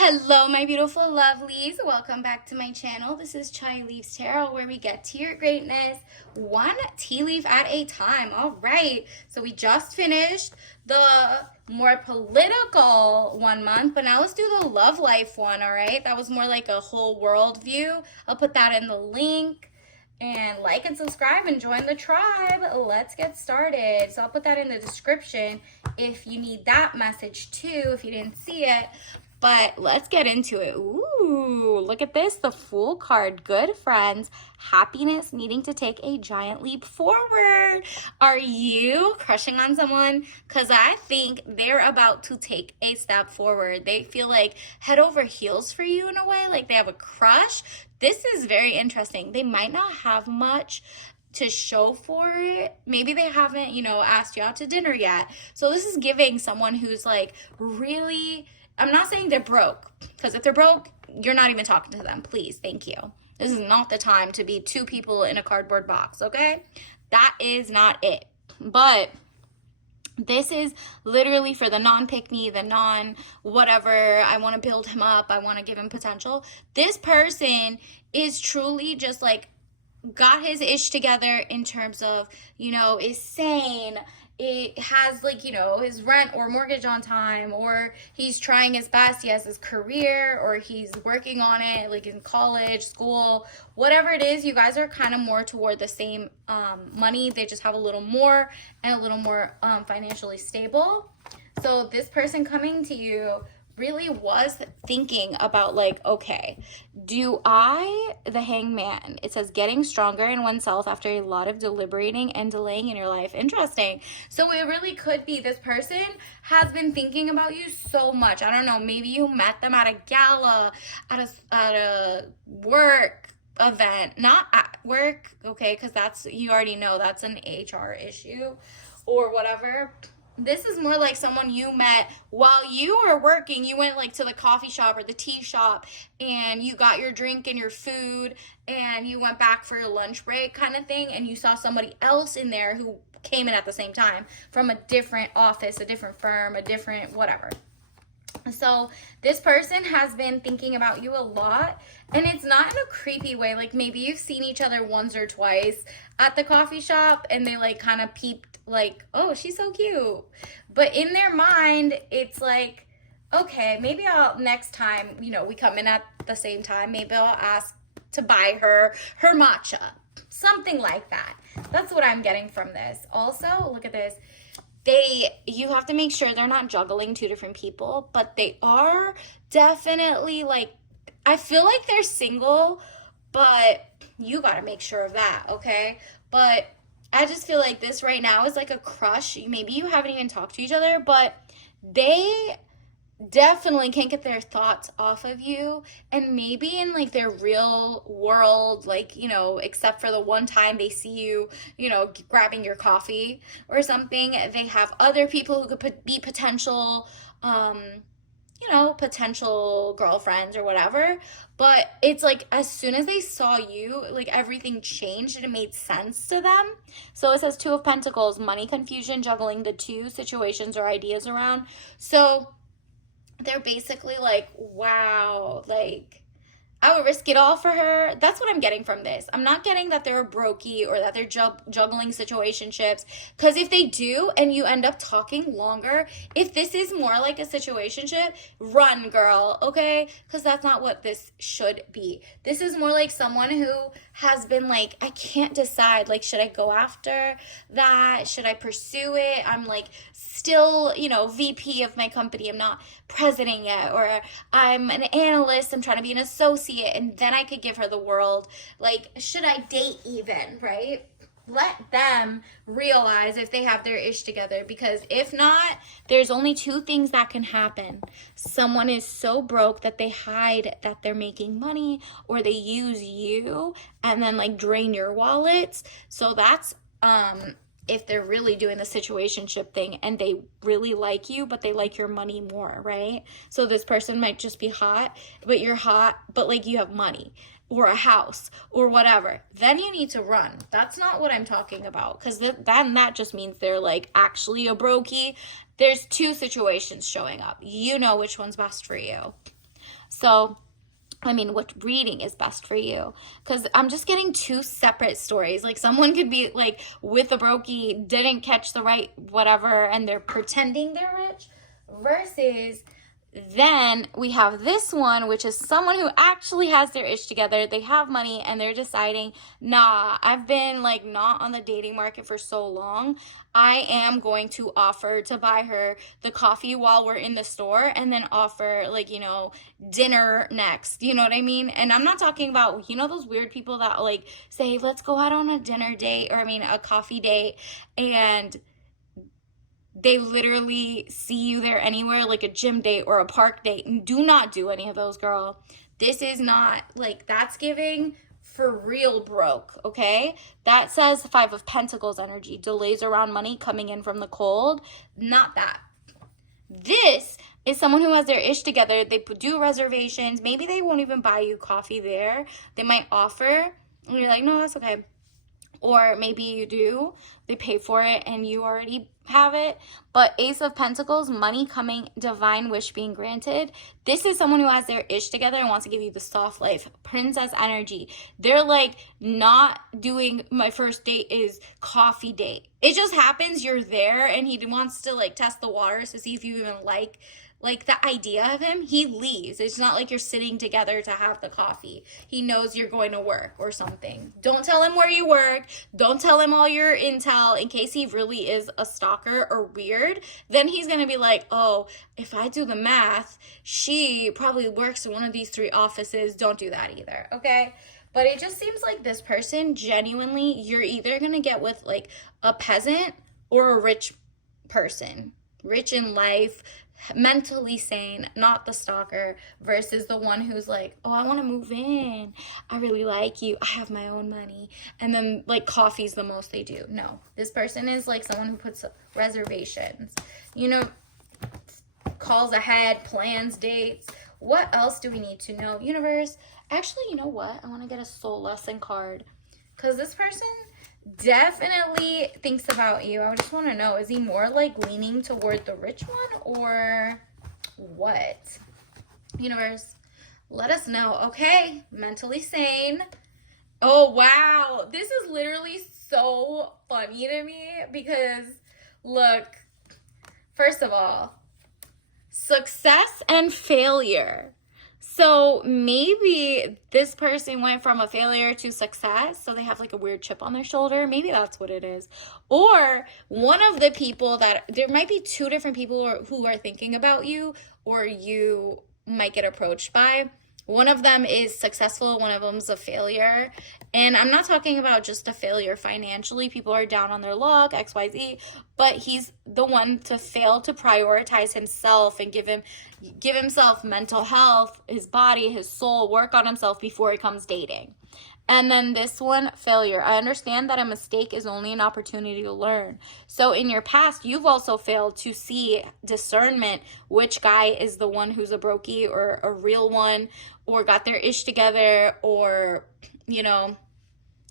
Hello, my beautiful lovelies. Welcome back to my channel. This is Chai Leaves Tarot, where we get to your greatness one tea leaf at a time. All right. So we just finished the more political 1 month, but now let's do the love life one. All right. That was more like a whole world view. I'll put that in the link. And like and subscribe and join the tribe. Let's get started. So I'll put that in the description if you need that message too, if you didn't see it. But let's get into it. Ooh, look at this. The Fool card. Good friends. Happiness needing to take a giant leap forward. Are you crushing on someone? Because I think they're about to take a step forward. They feel like head over heels for you in a way. Like they have a crush. This is very interesting. They might not have much to show for it. Maybe they haven't, asked you out to dinner yet. So this is giving someone who's like really... I'm not saying they're broke, because if they're broke, you're not even talking to them. Please, thank you. This is not the time to be two people in a cardboard box, okay? That is not it. But this is literally for the non-pick-me, the non-whatever, I want to build him up, I want to give him potential. This person is truly just like got his ish together in terms of, is sane. It has his rent or mortgage on time, or he's trying his best. He has his career, or he's working on it, like in college, school, whatever it is. You guys are kind of more toward the same money. They just have a little more and a little more financially stable. So this person coming to you really was thinking about okay, the Hangman, it says getting stronger in oneself after a lot of deliberating and delaying in your life. Interesting. So it really could be this person has been thinking about you so much. I don't know, maybe you met them at a gala, at a work event, not at work, okay, because that's, you already know that's an HR issue or whatever. This is more like someone you met while you were working. You went to the coffee shop or the tea shop, and you got your drink and your food, and you went back for your lunch break kind of thing, and you saw somebody else in there who came in at the same time from a different office, a different firm, a different whatever. So this person has been thinking about you a lot, and it's not in a creepy way. Like maybe you've seen each other once or twice at the coffee shop, and they kind of peeped oh, she's so cute. But in their mind, it's okay, maybe I'll next time, we come in at the same time, maybe I'll ask to buy her matcha. Something like that. That's what I'm getting from this. Also, look at this. You have to make sure they're not juggling two different people, but they are definitely I feel like they're single, but you got to make sure of that, okay? But I just feel like this right now is like a crush. Maybe you haven't even talked to each other, but they definitely can't get their thoughts off of you. And maybe in their real world, except for the one time they see you, grabbing your coffee or something, they have other people who could be potential, potential girlfriends or whatever. But it's as soon as they saw you, everything changed and it made sense to them. So it says Two of Pentacles, money confusion, juggling the two situations or ideas around. So they're basically wow, I would risk it all for her. That's what I'm getting from this. I'm not getting that they're a brokey or that they're juggling situationships. Because if they do and you end up talking longer, if this is more like a situationship, run, girl, okay? Because that's not what this should be. This is more like someone who has been I can't decide. Should I go after that? Should I pursue it? I'm still, VP of my company. I'm not president yet. Or I'm an analyst. I'm trying to be an associate. And then I could give her the world. Should I date even, right? Let them realize if they have their ish together, because if not, there's only two things that can happen. Someone is so broke that they hide that they're making money, or they use you and then drain your wallets. So that's if they're really doing the situationship thing and they really like you, but they like your money more, right? So this person might just be hot, but you're hot, but you have money or a house or whatever. Then you need to run. That's not what I'm talking about, because then that just means they're actually a brokey. There's two situations showing up. You know which one's best for you. So I mean, what reading is best for you? Because I'm just getting two separate stories. Like, someone could be like with a brokey, didn't catch the right whatever, and they're pretending they're rich, versus then we have this one, which is someone who actually has their ish together. They have money and they're deciding, nah, I've been like not on the dating market for so long. I am going to offer to buy her the coffee while we're in the store, and then offer, like, you know, dinner next. You know what I mean? And I'm not talking about, you know, those weird people that like say, let's go out on a dinner date, or I mean, a coffee date, and they literally see you there anywhere, like a gym date or a park date. And do not do any of those, girl. This is not, like, that's giving for real broke, okay? That says 5 of Pentacles energy, delays around money coming in from the cold. Not that. This is someone who has their ish together. They do reservations. Maybe they won't even buy you coffee there. They might offer, and you're like, no, that's okay. Or maybe you do, they pay for it and you already have it. But Ace of Pentacles, money coming, divine wish being granted. This is someone who has their ish together and wants to give you the soft life. Princess energy. They're like, not doing my first date is coffee date. It just happens you're there and he wants to like test the waters to see if you even like the idea of him. He leaves. It's not like you're sitting together to have the coffee. He knows you're going to work or something. Don't tell him where you work. Don't tell him all your intel in case he really is a stalker or weird. Then he's going to be like, oh, if I do the math, she probably works in one of these 3 offices. Don't do that either, okay? But it just seems like this person, genuinely, you're either going to get with like a peasant or a rich person. Rich in life, mentally sane, not the stalker, versus the one who's like, oh, I want to move in, I really like you, I have my own money, and then like coffee's the most they do. No, this person is like someone who puts reservations, you know, calls ahead, plans dates. What else do we need to know, universe? Actually, you know what, I want to get a soul lesson card, because this person definitely thinks about you. I just want to know, is he more like leaning toward the rich one or what? Universe, let us know. Okay, mentally sane. Oh, wow. This is literally so funny to me because, look, first of all, success and failure. So maybe this person went from a failure to success, so they have like a weird chip on their shoulder. Maybe that's what it is. Or one of the people that, there might be 2 different people who are thinking about you, or you might get approached by. One of them is successful, one of them is a failure. And I'm not talking about just a failure financially. People are down on their luck, XYZ, but he's the one to fail to prioritize himself and give himself mental health, his body, his soul, work on himself before he comes dating. And then this one, failure. I understand that a mistake is only an opportunity to learn. So in your past, you've also failed to see discernment, which guy is the one who's a brokey or a real one, or got their ish together, or, you know,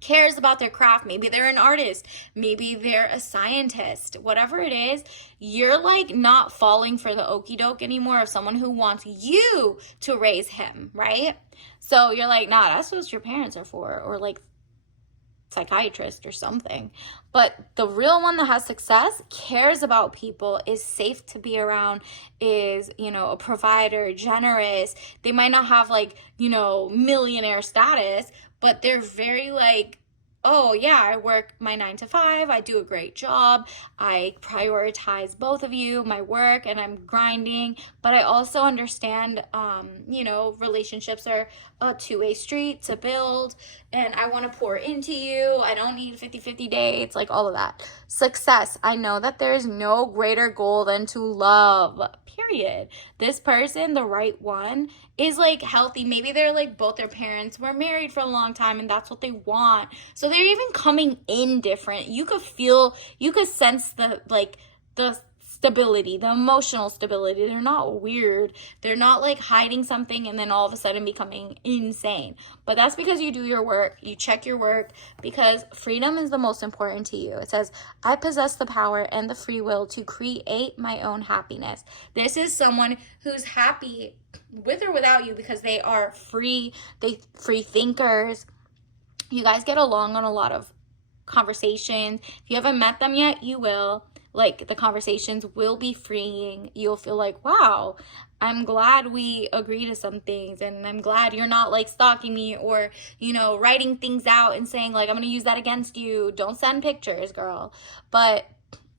cares about their craft. Maybe they're an artist, maybe they're a scientist, whatever it is. You're like not falling for the okie doke anymore of someone who wants you to raise him, right? So you're like, nah, that's what your parents are for, or like psychiatrist or something. But the real one that has success, cares about people, is safe to be around, is, you know, a provider, generous. They might not have like, you know, millionaire status, but they're very like, oh yeah, I work my 9 to 5, I do a great job, I prioritize both of you, my work, and I'm grinding, but I also understand, you know, relationships are a 2-way street to build, and I want to pour into you, I don't need 50-50 dates, like all of that. Success, I know that there's no greater goal than to love, period. This person, the right one, is like healthy. Maybe they're like, both their parents were married for a long time and that's what they want. So they're even coming in different. You could feel, you could sense the, like, the stability, the emotional stability. They're not weird. They're not like hiding something and then all of a sudden becoming insane. But that's because you do your work, you check your work, because freedom is the most important to you. It says, I possess the power and the free will to create my own happiness. This is someone who's happy with or without you because they are free, they free thinkers. You guys get along on a lot of conversations. If you haven't met them yet, you will. Like, the conversations will be freeing. You'll feel like, wow, I'm glad we agree to some things, and I'm glad you're not like stalking me or, you know, writing things out and saying like, I'm gonna use that against you. Don't send pictures, girl. But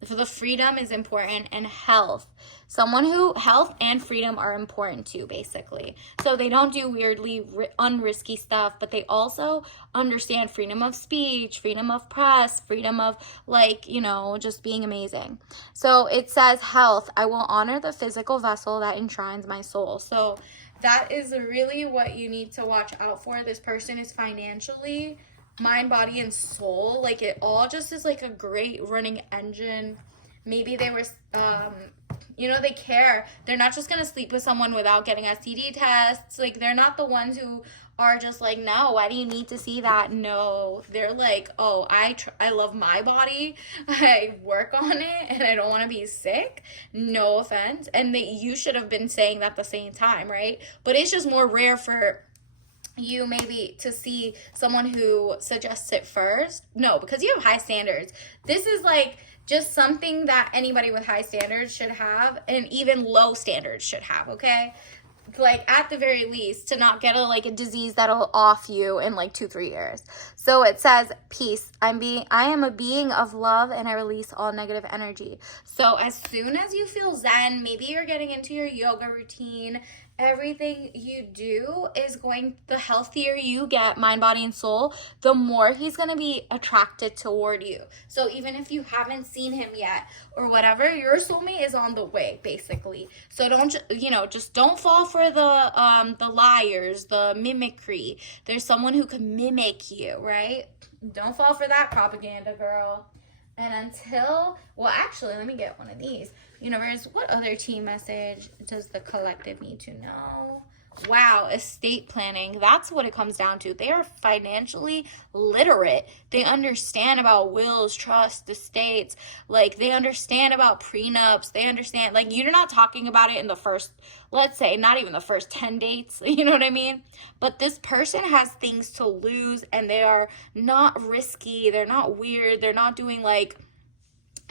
for the freedom is important, and health. Someone who health and freedom are important to, basically. So they don't do weirdly unrisky stuff, but they also understand freedom of speech, freedom of press, freedom of, like, you know, just being amazing. So it says health, I will honor the physical vessel that enshrines my soul. So that is really what you need to watch out for. This person is financially, mind, body, and soul. Like, it all just is like a great running engine. Maybe they were, you know, they care. They're not just going to sleep with someone without getting STD tests. Like, they're not the ones who are just like, no, why do you need to see that? No, they're like, oh, I love my body. I work on it and I don't want to be sick. No offense. And you should have been saying that at the same time, right? But it's just more rare for you maybe to see someone who suggests it first. No, because you have high standards. This is like just something that anybody with high standards should have, and even low standards should have, okay? Like, at the very least, to not get a disease that'll off you in like 2-3 years. So it says peace. I am a being of love, and I release all negative energy. So as soon as you feel zen, maybe you're getting into your yoga routine, everything you do is the healthier you get, mind, body, and soul, the more he's going to be attracted toward you. So even if you haven't seen him yet or whatever, your soulmate is on the way, basically. So just don't fall for the liars, the mimicry. There's someone who can mimic you, right? Don't fall for that propaganda, girl. And actually, let me get one of these. Universe, what other tea message does the collective need to know? Wow, estate planning. That's what it comes down to. They are financially literate. They understand about wills, trusts, estates. Like, they understand about prenups. They understand, like, you're not talking about it in the first, let's say, not even the first 10 dates. You know what I mean? But this person has things to lose, and they are not risky. They're not weird. They're not doing, like,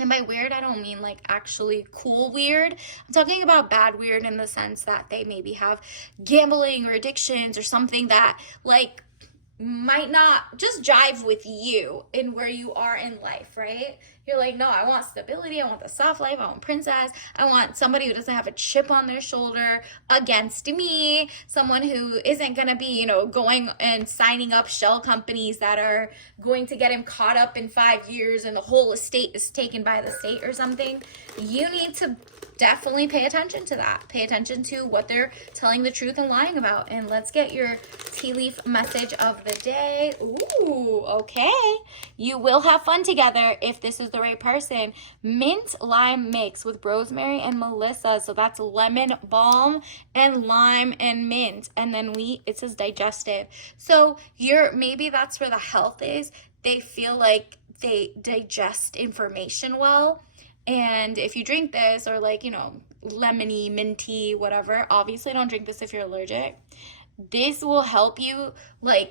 and by weird, I don't mean like actually cool weird. I'm talking about bad weird in the sense that they maybe have gambling or addictions or something that like might not just jive with you in where you are in life, right? You're like, no, I want stability. I want the soft life. I want princess. I want somebody who doesn't have a chip on their shoulder against me. Someone who isn't going to be, going and signing up shell companies that are going to get him caught up in 5 years and the whole estate is taken by the state or something. You need to definitely pay attention to that. Pay attention to what they're telling the truth and lying about. And let's get your tea leaf message of the day. Ooh, okay. You will have fun together if this is the right person. Mint lime mix with rosemary and melissa. So that's lemon balm and lime and mint. And then it says digestive. So maybe that's where the health is. They feel like they digest information well. And if you drink this or lemony, minty, whatever, obviously don't drink this if you're allergic. This will help you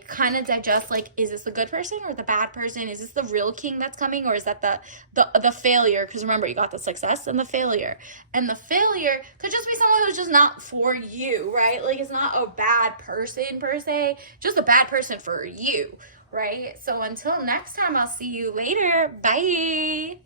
kind of digest, is this the good person or the bad person? Is this the real king that's coming, or is that the failure? Because remember, you got the success and the failure. And the failure could just be someone who's just not for you, right? It's not a bad person per se, just a bad person for you, right? So until next time, I'll see you later. Bye.